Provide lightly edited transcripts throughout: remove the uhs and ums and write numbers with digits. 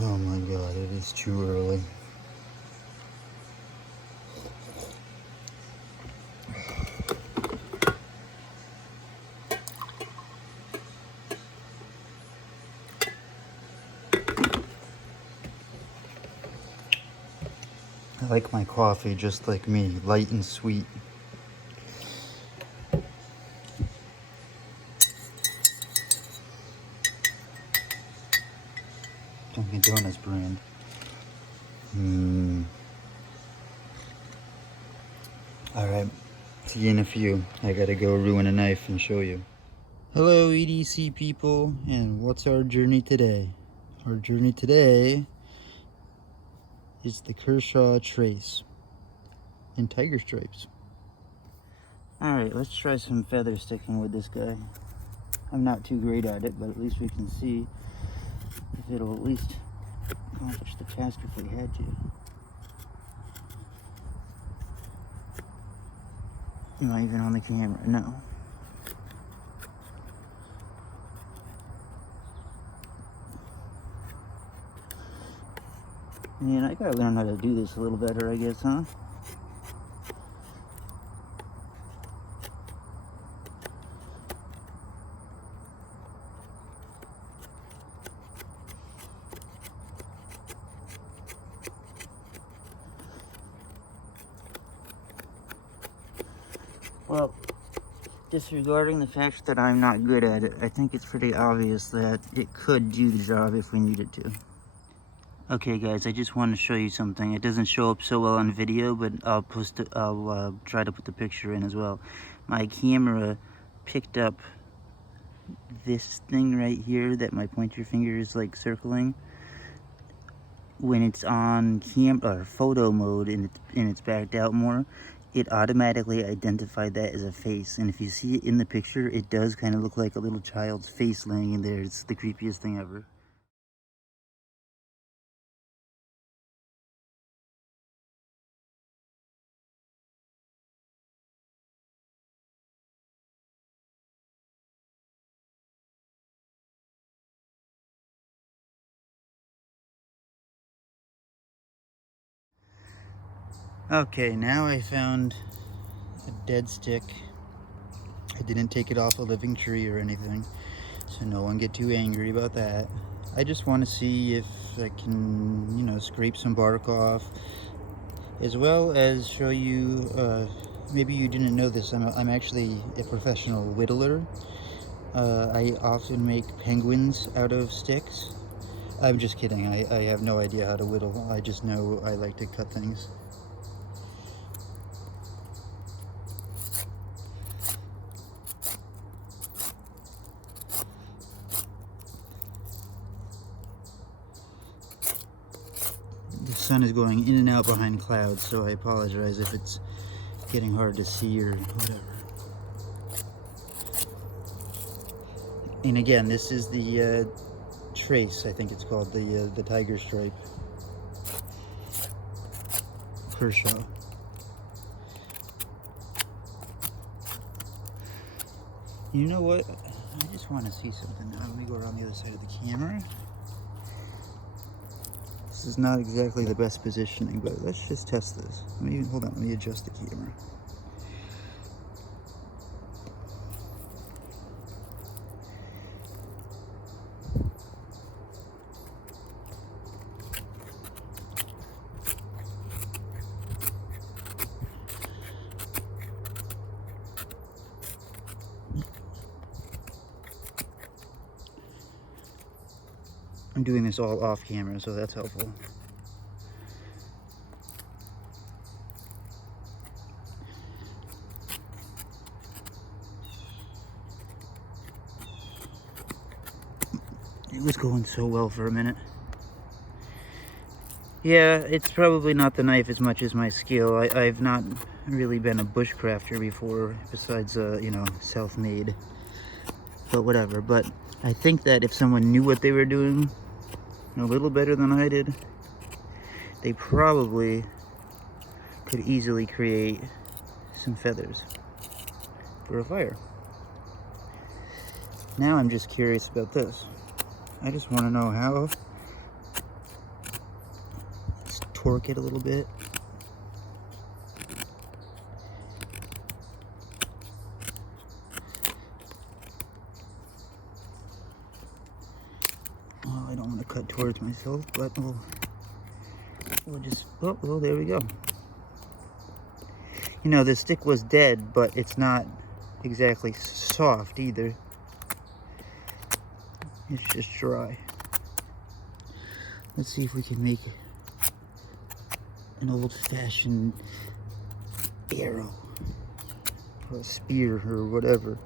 Oh my god, it is too early. I like my coffee just like me, light and sweet. Dunkin' Donuts brand. Alright, see you in a few. I gotta go ruin a knife and show you. Hello EDC people, and what's our journey today? Our journey today is the Kershaw Trace in tiger stripes. Alright, let's try some feather sticking with this guy. I'm not too great at it, but at least we can see if it'll at least accomplish the task if we had to. Not even on the camera, no. Man, I gotta learn how to do this a little better, I guess, huh? Well, disregarding the fact that I'm not good at it, I think it's pretty obvious that it could do the job if we needed to. Okay guys, I just want to show you something. It doesn't show up so well on video, but I'll try to put the picture in as well. My camera picked up this thing right here that my pointer finger is like circling. When it's on photo mode and it's backed out more, it automatically identified that as a face. And if you see it in the picture, it does kind of look like a little child's face laying in there. It's the creepiest thing ever. Okay, now I found a dead stick. I didn't take it off a living tree or anything, so no one get too angry about that. I just want to see if I can, you know, scrape some bark off, as well as show you, maybe you didn't know this, I'm actually a professional whittler. I often make penguins out of sticks. I'm just kidding, I have no idea how to whittle, I just know I like to cut things. The sun is going in and out behind clouds, so I apologize if it's getting hard to see or whatever. And again, this is the Trace, I think it's called, the tiger stripe. Kershaw. You know what? I just want to see something now. Let me go around the other side of the camera. This is not exactly the best positioning, but let's just test this. Hold on, let me adjust the camera. I'm doing this all off camera, so that's helpful. It was going so well for a minute. Yeah, it's probably not the knife as much as my skill. I've not really been a bushcrafter before, besides, you know, self-made. But whatever. But I think that if someone knew what they were doing a little better than I did, they probably could easily create some feathers for a fire. Now I'm just curious about this. I just want to know torque it a little bit. Well, I don't want to cut towards myself, but we'll just, oh, there we go. You know, the stick was dead, but it's not exactly soft either. It's just dry. Let's see if we can make an old-fashioned arrow or a spear or whatever.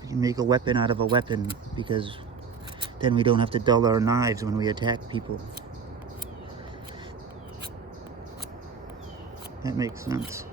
We can make a weapon out of a weapon, because then we don't have to dull our knives when we attack people. That makes sense.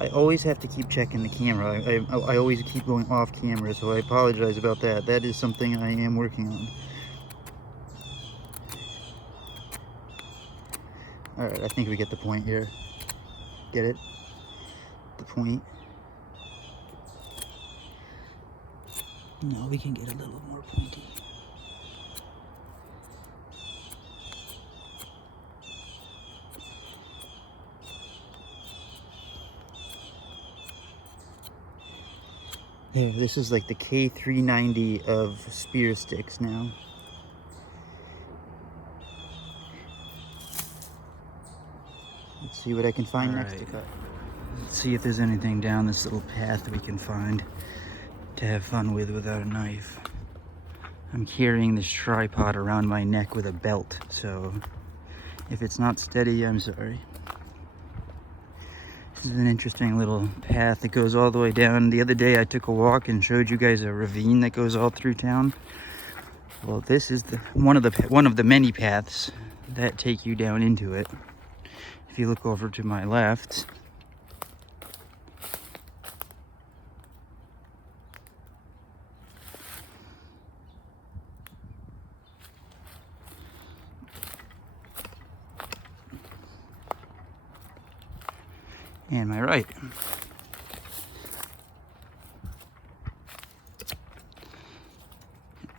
I always have to keep checking the camera. I always keep going off camera, so I apologize about that. That is something I am working on. Alright, I think we get the point here. Get it? The point. No, we can get a little more pointy. There, this is like the K390 of spear sticks now. Let's see what I can find next to cut. Let's see if there's anything down this little path we can find to have fun with without a knife. I'm carrying this tripod around my neck with a belt, so if it's not steady, I'm sorry. This is an interesting little path that goes all the way down. The other day I took a walk and showed you guys a ravine that goes all through town. Well, this is one of the many paths that take you down into it. If you look over to my left, and my right.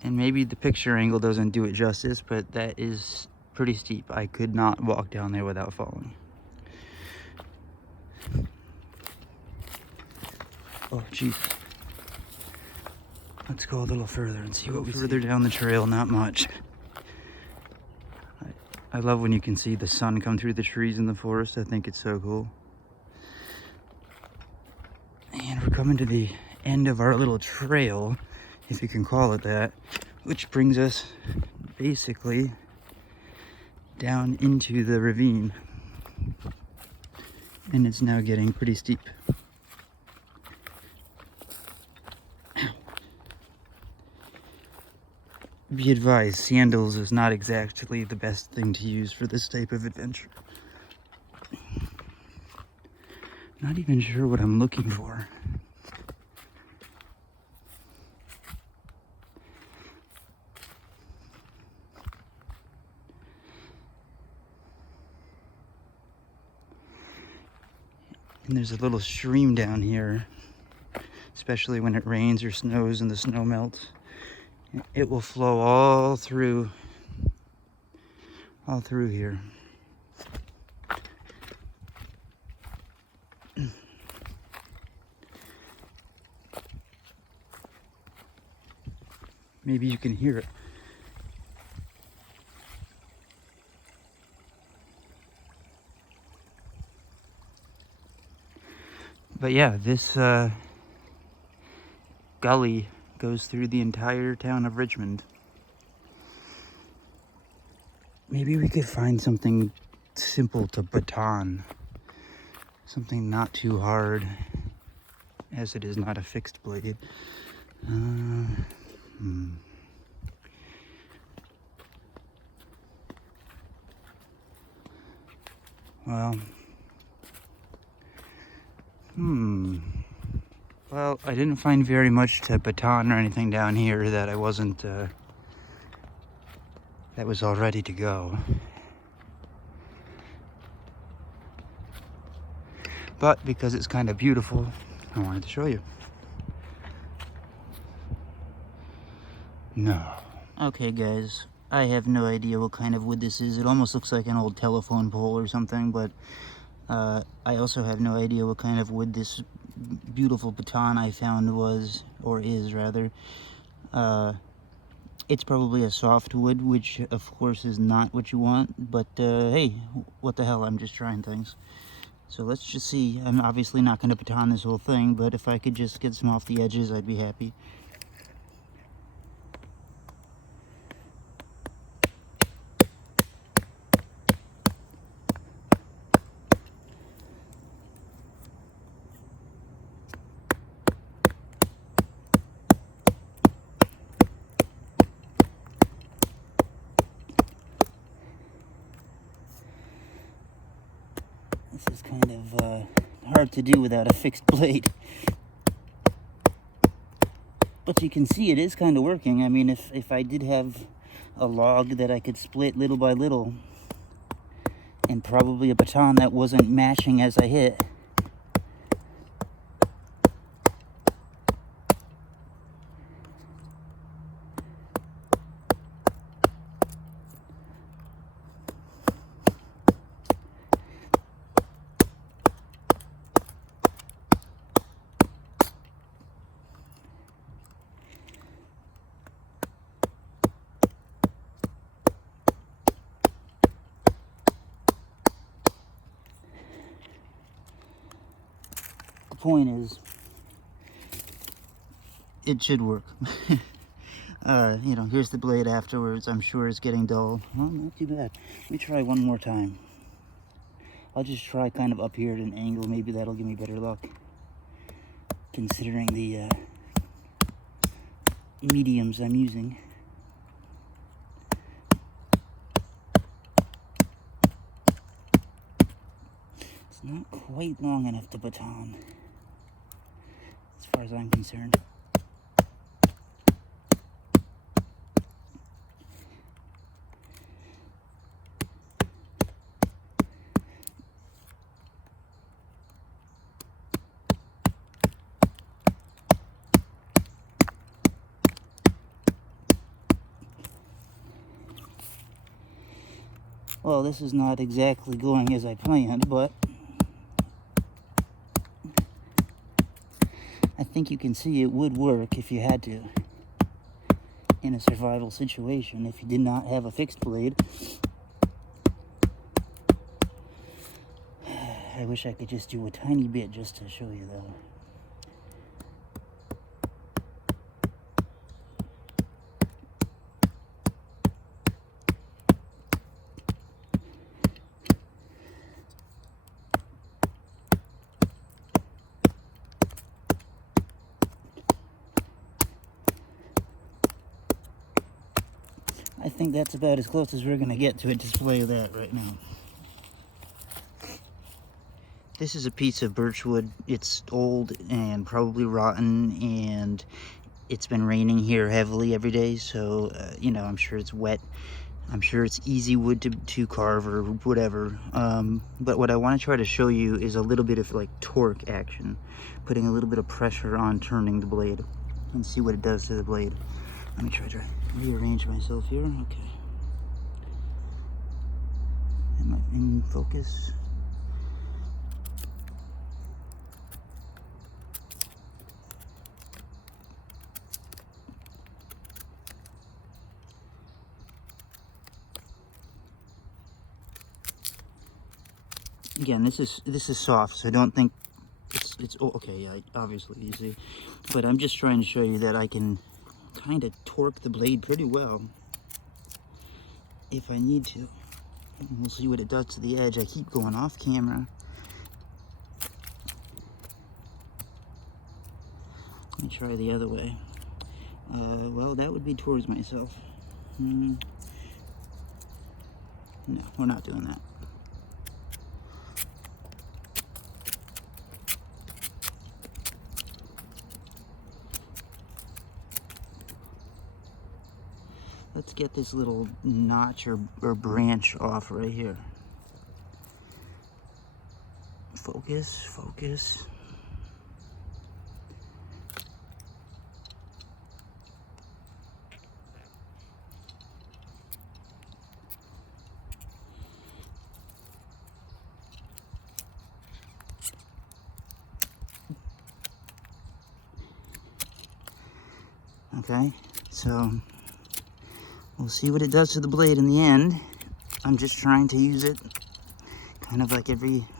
And maybe the picture angle doesn't do it justice, but that is pretty steep. I could not walk down there without falling. Oh, geez. Let's go a little further and see what we see. Further down the trail, not much. I love when you can see the sun come through the trees in the forest. I think it's so cool. And we're coming to the end of our little trail, if you can call it that, which brings us basically down into the ravine. And it's now getting pretty steep. Be advised, sandals is not exactly the best thing to use for this type of adventure. Not even sure what I'm looking for. And there's a little stream down here, especially when it rains or snows and the snow melts. It will flow all through here. Maybe you can hear it. But yeah, this gully goes through the entire town of Richmond. Maybe we could find something simple to baton. Something not too hard, as it is not a fixed blade. Well, Well, I didn't find very much to baton or anything down here that I wasn't, that was all ready to go. But because it's kind of beautiful, I wanted to show you. No. Okay guys, I have no idea what kind of wood this is. It almost looks like an old telephone pole or something, but I also have no idea what kind of wood this beautiful baton I found was, or is rather. It's probably a softwood, which of course is not what you want, but hey, what the hell, I'm just trying things. So let's just see. I'm obviously not going to baton this whole thing, but if I could just get some off the edges, I'd be happy. This is kind of hard to do without a fixed blade. But you can see it is kind of working. I mean, if I did have a log that I could split little by little, and probably a baton that wasn't mashing as I hit, point is, it should work. You know, here's the blade afterwards. I'm sure it's getting dull. Well, not too bad. Let me try one more time. I'll just try kind of up here at an angle. Maybe that'll give me better luck, considering the mediums I'm using. It's not quite long enough to baton, as far as I'm concerned. Well, this is not exactly going as I planned, but I think you can see it would work if you had to, in a survival situation, if you did not have a fixed blade. I wish I could just do a tiny bit just to show you, though. I think that's about as close as we're going to get to a display of that right now. This is a piece of birchwood. It's old and probably rotten, and it's been raining here heavily every day, so you know, I'm sure it's wet. I'm sure it's easy wood to carve or whatever. But what I want to try to show you is a little bit of like torque action, putting a little bit of pressure on turning the blade, and see what it does to the blade. Let me try to rearrange myself here. Okay. Am I in focus? Again, this is soft, so I don't think it's oh, okay, yeah, obviously you see, but I'm just trying to show you that I can kind of torque the blade pretty well if I need to. And we'll see what it does to the edge. I keep going off camera. Let me try the other way. Well, that would be towards myself. No, we're not doing that. let's get this little notch or branch off right here. Focus, focus. Okay, so we'll see what it does to the blade in the end. I'm just trying to use it kind of like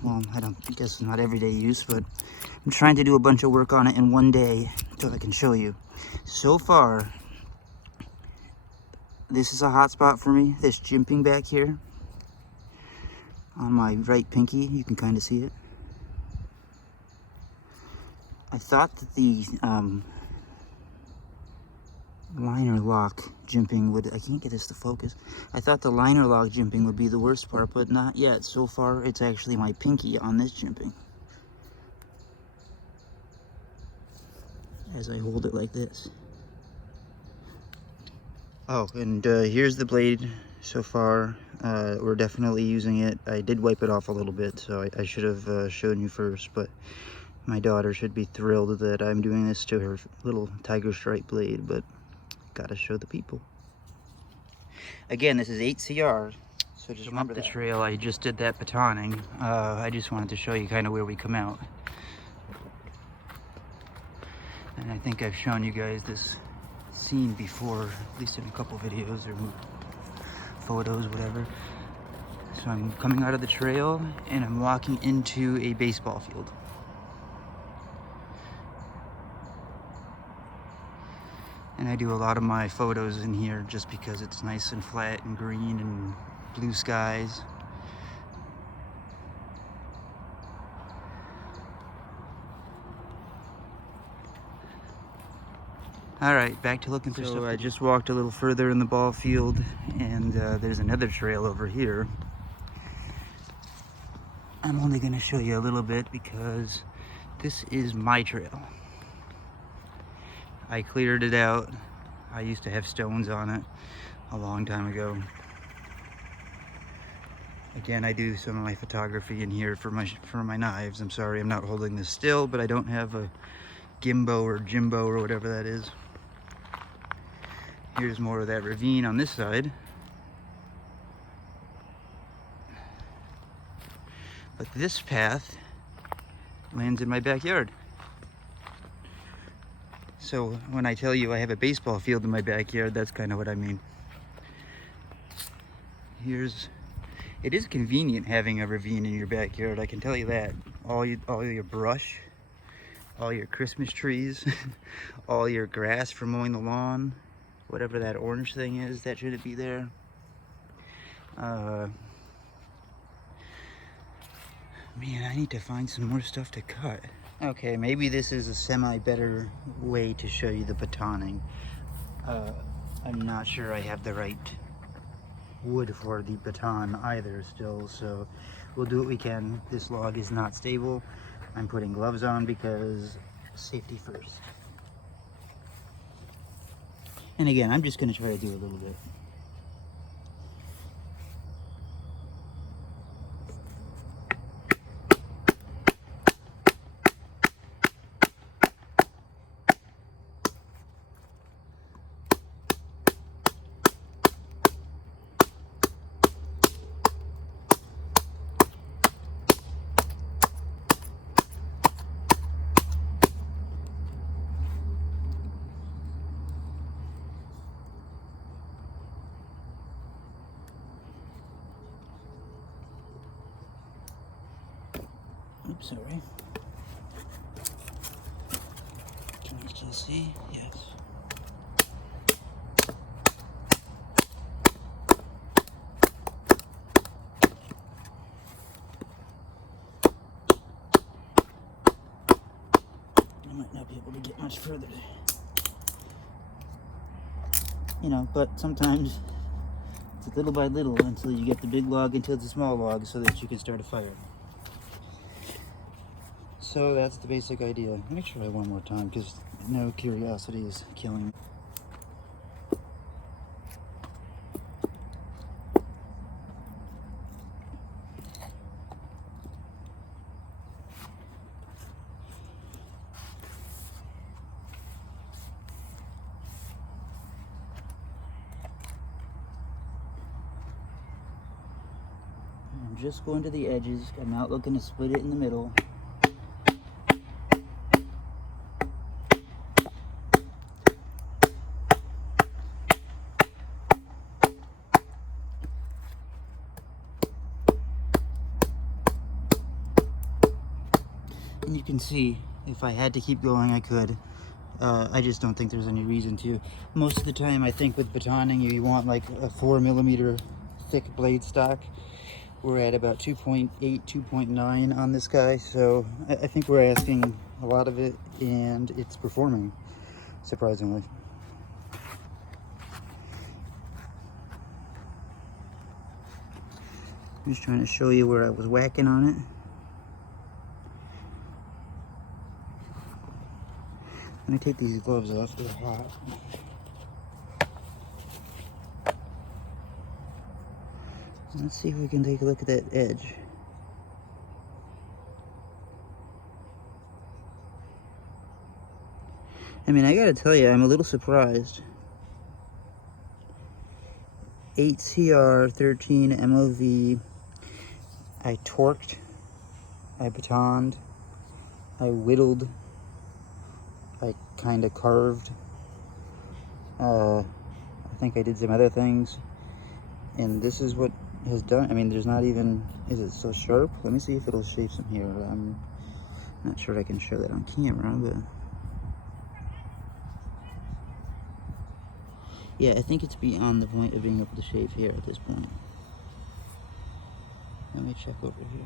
well, I guess not everyday use, but I'm trying to do a bunch of work on it in one day so I can show you. So far, this is a hot spot for me, this jimping back here on my right pinky. You can kind of see it. I thought that the liner lock jimping would, I can't get this to focus. I thought the liner lock jimping would be the worst part, but not yet. So far, it's actually my pinky on this jimping. As I hold it like this. Oh, and here's the blade so far. We're definitely using it. I did wipe it off a little bit, so I should have shown you first, but my daughter should be thrilled that I'm doing this to her little tiger stripe blade, but gotta show the people. Again, this is 8CR, so just remember that. The trail, I just did that batoning. I just wanted to show you kind of where we come out. And I think I've shown you guys this scene before, at least in a couple videos or photos, whatever. So I'm coming out of the trail and I'm walking into a baseball field. And I do a lot of my photos in here just because it's nice and flat and green and blue skies. All right, back to looking for stuff. So I just walked a little further in the ball field, and there's another trail over here. I'm only gonna show you a little bit because this is my trail. I cleared it out. I used to have stones on it a long time ago. Again, I do some of my photography in here for my knives. I'm sorry I'm not holding this still, but I don't have a gimbo or Jimbo or whatever that is. Here's more of that ravine on this side. But this path lands in my backyard. So when I tell you I have a baseball field in my backyard, that's kind of what I mean. It is convenient having a ravine in your backyard, I can tell you that. All your brush, all your Christmas trees, all your grass for mowing the lawn, whatever that orange thing is, that shouldn't be there. Man, I need to find some more stuff to cut. Okay, maybe this is a semi-better way to show you the batoning. I'm not sure I have the right wood for the baton either still, so we'll do what we can. This log is not stable. I'm putting gloves on because safety first. And again, I'm just gonna try to do a little bit. Oops, sorry. Can you still see? Yes. I might not be able to get much further. You know, but sometimes it's little by little until you get the big log into the small log so that you can start a fire. So that's the basic idea. Let me try one more time because no curiosity is killing me. just going to the edges. I'm not looking to split it in the middle. And you can see, if I had to keep going, I could. I just don't think there's any reason to. Most of the time, I think with batoning, you want like a 4mm thick blade stock. We're at about 2.8, 2.9 on this guy, so I think we're asking a lot of it, and it's performing, surprisingly. I'm just trying to show you where I was whacking on it. Let me take these gloves off, they're hot. Let's see if we can take a look at that edge. I mean, I gotta tell you, I'm a little surprised. 8CR 13 MOV. I torqued, I batoned, I whittled, I kind of carved. I think I did some other things, and this is what has done. I mean, there's not even, is it so sharp? Let me see if it'll shape some here. I'm not sure I can show that on camera, but yeah, I think it's beyond the point of being able to shave here at this point. Let me check over here.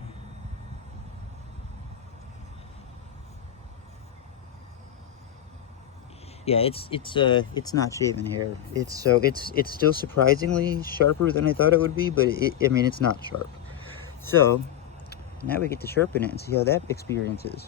Yeah, it's not shaven hair. It's still surprisingly sharper than I thought it would be, but I mean, it's not sharp. So now we get to sharpen it and see how that experience is.